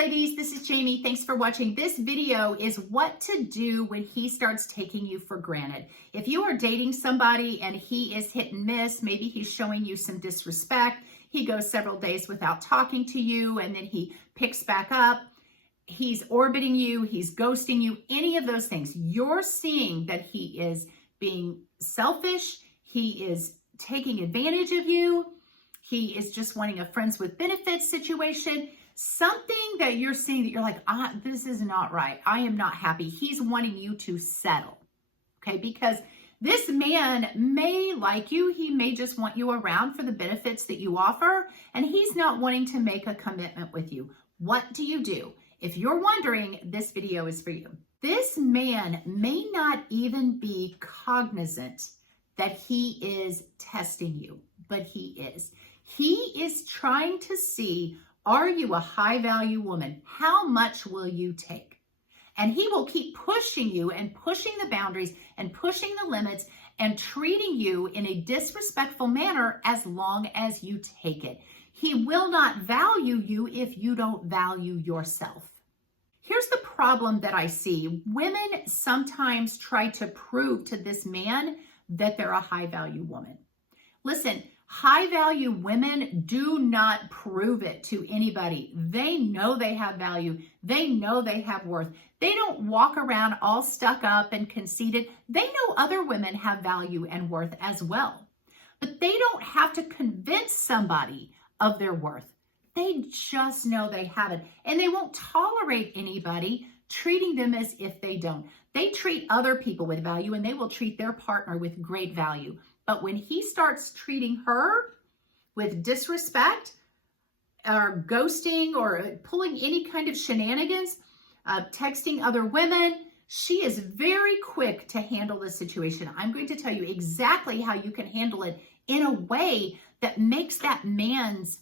ladies, this is Jamie. Thanks for watching. This video is what to do when he starts taking you for granted. If you are dating somebody and he is hit and miss, maybe he's showing you some disrespect, he goes several days without talking to you and then he picks back up, he's orbiting you, he's ghosting you, any of those things, you're seeing that he is being selfish, he is taking advantage of you, he is just wanting a friends with benefits situation. Something that you're seeing that you're like, this is not right. I am not happy. He's wanting you to settle, okay? Because this man may like you. He may just want you around for the benefits that you offer, and he's not wanting to make a commitment with you. What do you do? If you're wondering, this video is for you. This man may not even be cognizant that he is testing you, but he is. He is trying to see, are you a high value woman? How much will you take? And he will keep pushing you and pushing the boundaries and pushing the limits and treating you in a disrespectful manner as long as you take it. He will not value you if you don't value yourself. Here's the problem that I see. Women sometimes try to prove to this man that they're a high value woman. Listen, high value women do not prove it to anybody. They know they have value. They know they have worth. They don't walk around all stuck up and conceited. They know other women have value and worth as well. But they don't have to convince somebody of their worth. They just know they have it. And they won't tolerate anybody treating them as if they don't. They treat other people with value and they will treat their partner with great value. But when he starts treating her with disrespect or ghosting or pulling any kind of shenanigans, texting other women, she is very quick to handle the situation. I'm going to tell you exactly how you can handle it in a way that makes that man's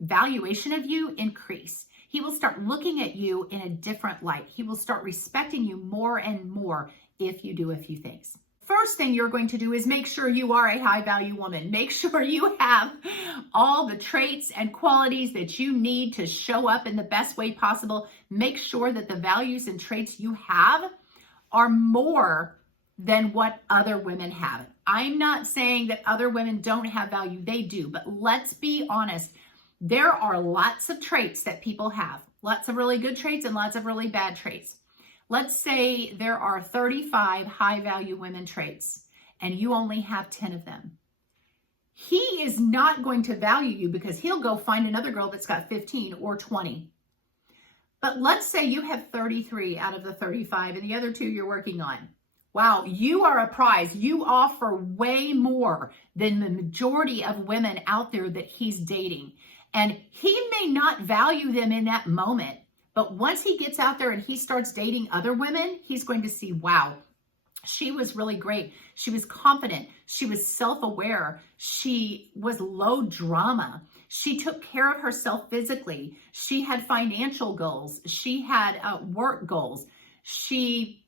valuation of you increase. He will start looking at you in a different light. He will start respecting you more and more if you do a few things. First thing you're going to do is make sure you are a high value woman. Make sure you have all the traits and qualities that you need to show up in the best way possible. Make sure that the values and traits you have are more than what other women have. I'm not saying that other women don't have value. They do, but let's be honest. There are lots of traits that people have. Lots of really good traits and lots of really bad traits. Let's say there are 35 high value women traits and you only have 10 of them. He is not going to value you because he'll go find another girl that's got 15 or 20. But let's say you have 33 out of the 35 and the other 2 you're working on. Wow, you are a prize. You offer way more than the majority of women out there that he's dating. And he may not value them in that moment. But once he gets out there and he starts dating other women, he's going to see, wow, she was really great. She was confident. She was self-aware. She was low drama. She took care of herself physically. She had financial goals. She had work goals. She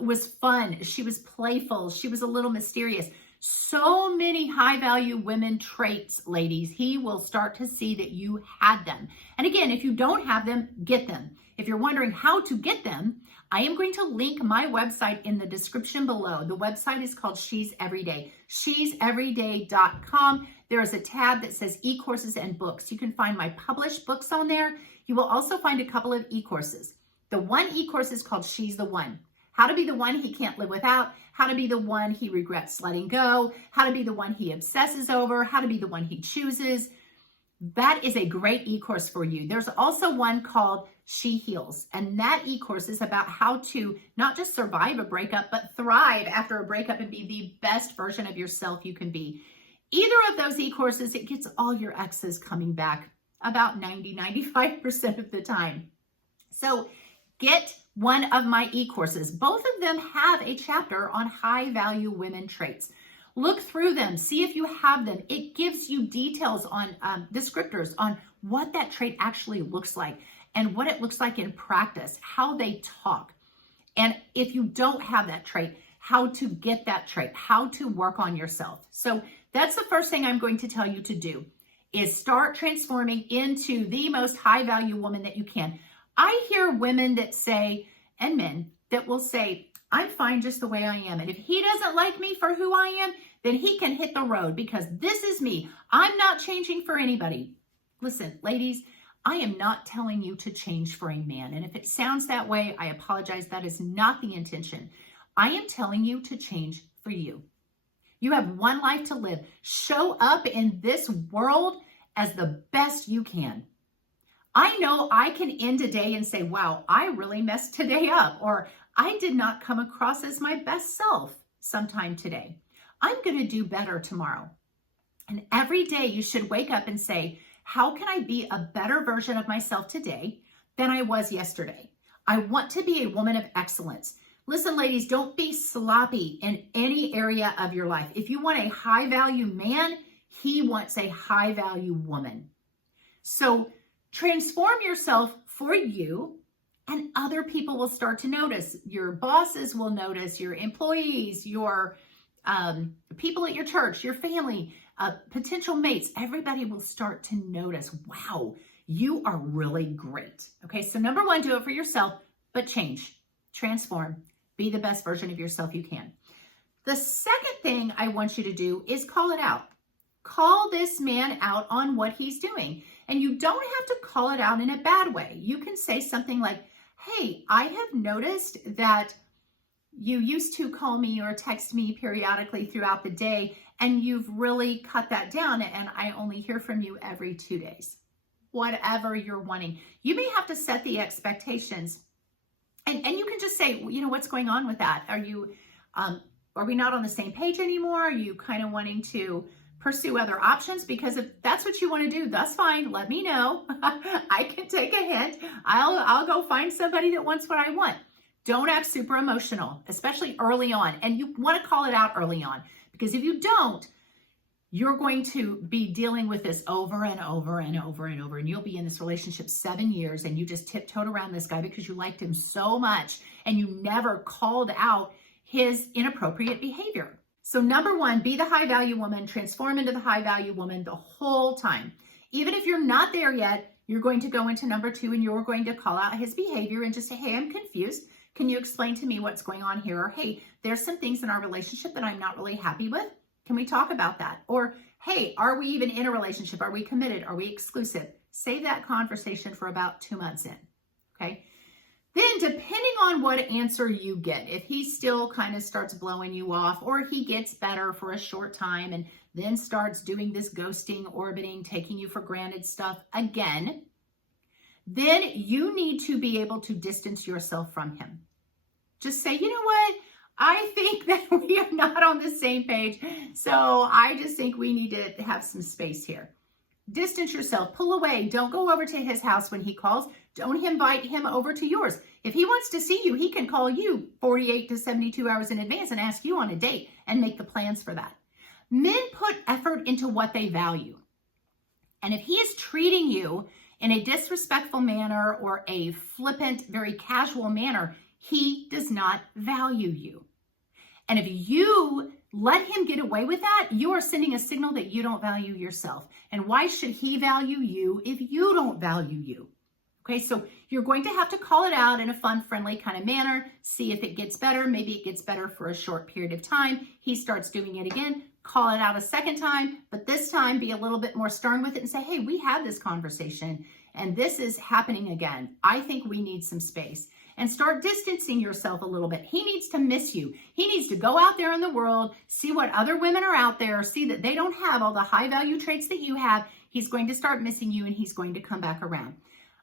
was fun. She was playful. She was a little mysterious. So many high value women traits, ladies. He will start to see that you had them. And again, if you don't have them, get them. If you're wondering how to get them, I am going to link my website in the description below. The website is called She's Everyday, she'severyday.com. There is a tab that says e-courses and books. You can find my published books on there. You will also find a couple of e-courses. The one e-course is called She's the One. How to be the one he can't live without, how to be the one he regrets letting go, how to be the one he obsesses over, how to be the one he chooses. That is a great e-course for you. There's also one called She Heals, and that e-course is about how to not just survive a breakup, but thrive after a breakup and be the best version of yourself you can be. Either of those e-courses, it gets all your exes coming back about 95% of the time. So get one of my e-courses. Both of them have a chapter on high value women traits. Look through them, see if you have them. It gives you details on descriptors on what that trait actually looks like and what it looks like in practice, how they talk. And if you don't have that trait, how to get that trait, how to work on yourself. So that's the first thing I'm going to tell you to do. is start transforming into the most high value woman that you can. I hear women that say, and men that will say, I'm fine just the way I am. And if he doesn't like me for who I am, then he can hit the road because this is me. I'm not changing for anybody. Listen, ladies, I am not telling you to change for a man. And if it sounds that way, I apologize. That is not the intention. I am telling you to change for you. You have one life to live. Show up in this world as the best you can. I know I can end a day and say, wow, I really messed today up, or I did not come across as my best self sometime today. I'm going to do better tomorrow. And every day you should wake up and say, how can I be a better version of myself today than I was yesterday? I want to be a woman of excellence. Listen, ladies, don't be sloppy in any area of your life. If you want a high value man, he wants a high value woman. So transform yourself for you, and other people will start to notice. Your bosses will notice, your employees, your people at your church, your family, potential mates, everybody will start to notice, wow, you are really great. Okay, so number one, do it for yourself, but change, transform, be the best version of yourself you can. The second thing I want you to do is call it out. Call this man out on what he's doing. And you don't have to call it out in a bad way. You can say something like, hey, I have noticed that you used to call me or text me periodically throughout the day, and you've really cut that down, and I only hear from you every 2 days. Whatever you're wanting. You may have to set the expectations. And you can just say, you know, what's going on with that? Are we not on the same page anymore? Are you kind of wanting to pursue other options? Because if that's what you want to do, that's fine. Let me know. I can take a hint. I'll go find somebody that wants what I want. Don't act super emotional, especially early on. And you want to call it out early on, because if you don't, you're going to be dealing with this over and over and over and over. And you'll be in this relationship 7 years and you just tiptoed around this guy because you liked him so much and you never called out his inappropriate behavior. So number one, be the high value woman, transform into the high value woman the whole time. Even if you're not there yet, you're going to go into number two and you're going to call out his behavior and just say, hey, I'm confused. Can you explain to me what's going on here? Or, hey, there's some things in our relationship that I'm not really happy with. Can we talk about that? Or, hey, are we even in a relationship? Are we committed? Are we exclusive? Save that conversation for about 2 months in, okay? Then depending on what answer you get, if he still kind of starts blowing you off, or he gets better for a short time and then starts doing this ghosting, orbiting, taking you for granted stuff again, then you need to be able to distance yourself from him. Just say, you know what? I think that we are not on the same page. So I just think we need to have some space here. Distance yourself, pull away. Don't go over to his house when he calls. Don't invite him over to yours. If he wants to see you, he can call you 48 to 72 hours in advance and ask you on a date and make the plans for that. Men put effort into what they value. And if he is treating you in a disrespectful manner or a flippant, very casual manner, he does not value you. And if you let him get away with that, you are sending a signal that you don't value yourself. And why should he value you if you don't value you? Okay, so you're going to have to call it out in a fun, friendly kind of manner. See if it gets better. Maybe it gets better for a short period of time. He starts doing it again. Call it out a second time, but this time be a little bit more stern with it and say, hey, we had this conversation and this is happening again. I think we need some space. And start distancing yourself a little bit. He needs to miss you. He needs to go out there in the world, see what other women are out there, see that they don't have all the high value traits that you have. He's going to start missing you and he's going to come back around.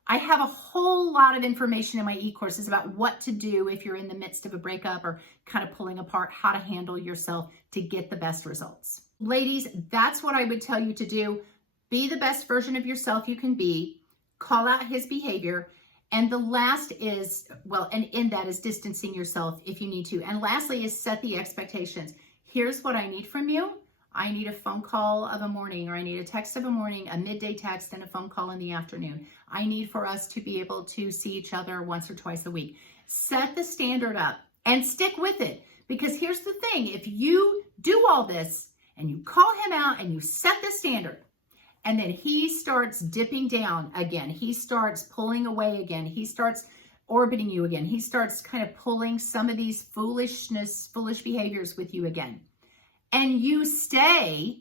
I have a whole lot of information in my e-courses about what to do if you're in the midst of a breakup or kind of pulling apart, how to handle yourself to get the best results. Ladies, that's what I would tell you to do. Be the best version of yourself you can be. Call out his behavior. And the last is, well, and in that is distancing yourself if you need to. And lastly is set the expectations. Here's what I need from you. I need a phone call of a morning, or I need a text of a morning, a midday text, and a phone call in the afternoon. I need for us to be able to see each other once or twice a week. Set the standard up and stick with it. Because here's the thing, if you do all this and you call him out and you set the standard, And then he starts dipping down again. He starts pulling away again. He starts orbiting you again. He starts kind of pulling some of these foolish behaviors with you again. And you stay,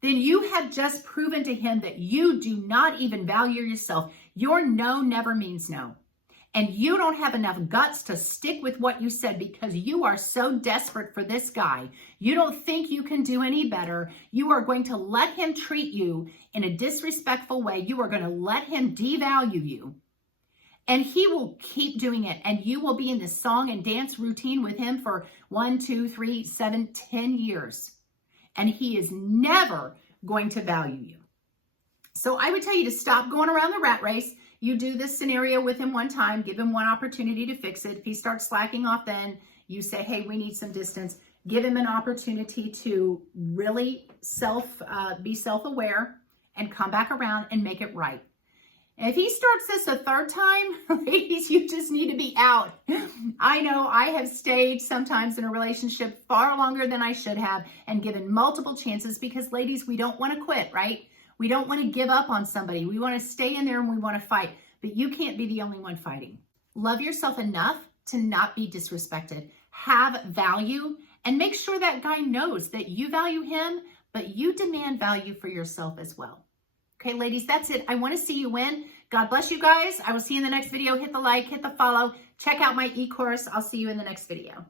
then you have just proven to him that you do not even value yourself. Your no never means no. And you don't have enough guts to stick with what you said because you are so desperate for this guy. You don't think you can do any better. You are going to let him treat you in a disrespectful way. You are going to let him devalue you. And he will keep doing it. And you will be in this song and dance routine with him for 1, 2, 3, 7, 10 years. And he is never going to value you. So I would tell you to stop going around the rat race. You do this scenario with him one time, give him one opportunity to fix it. If he starts slacking off, then you say, hey, we need some distance. Give him an opportunity to really be self-aware and come back around and make it right. And if he starts this a third time, ladies, you just need to be out. I know I have stayed sometimes in a relationship far longer than I should have and given multiple chances because, ladies, we don't want to quit, right? We don't want to give up on somebody. We want to stay in there and we want to fight, but you can't be the only one fighting. Love yourself enough to not be disrespected. Have value and make sure that guy knows that you value him, but you demand value for yourself as well. Okay, ladies, that's it. I want to see you win. God bless you guys. I will see you in the next video. Hit the like, hit the follow. Check out my e-course. I'll see you in the next video.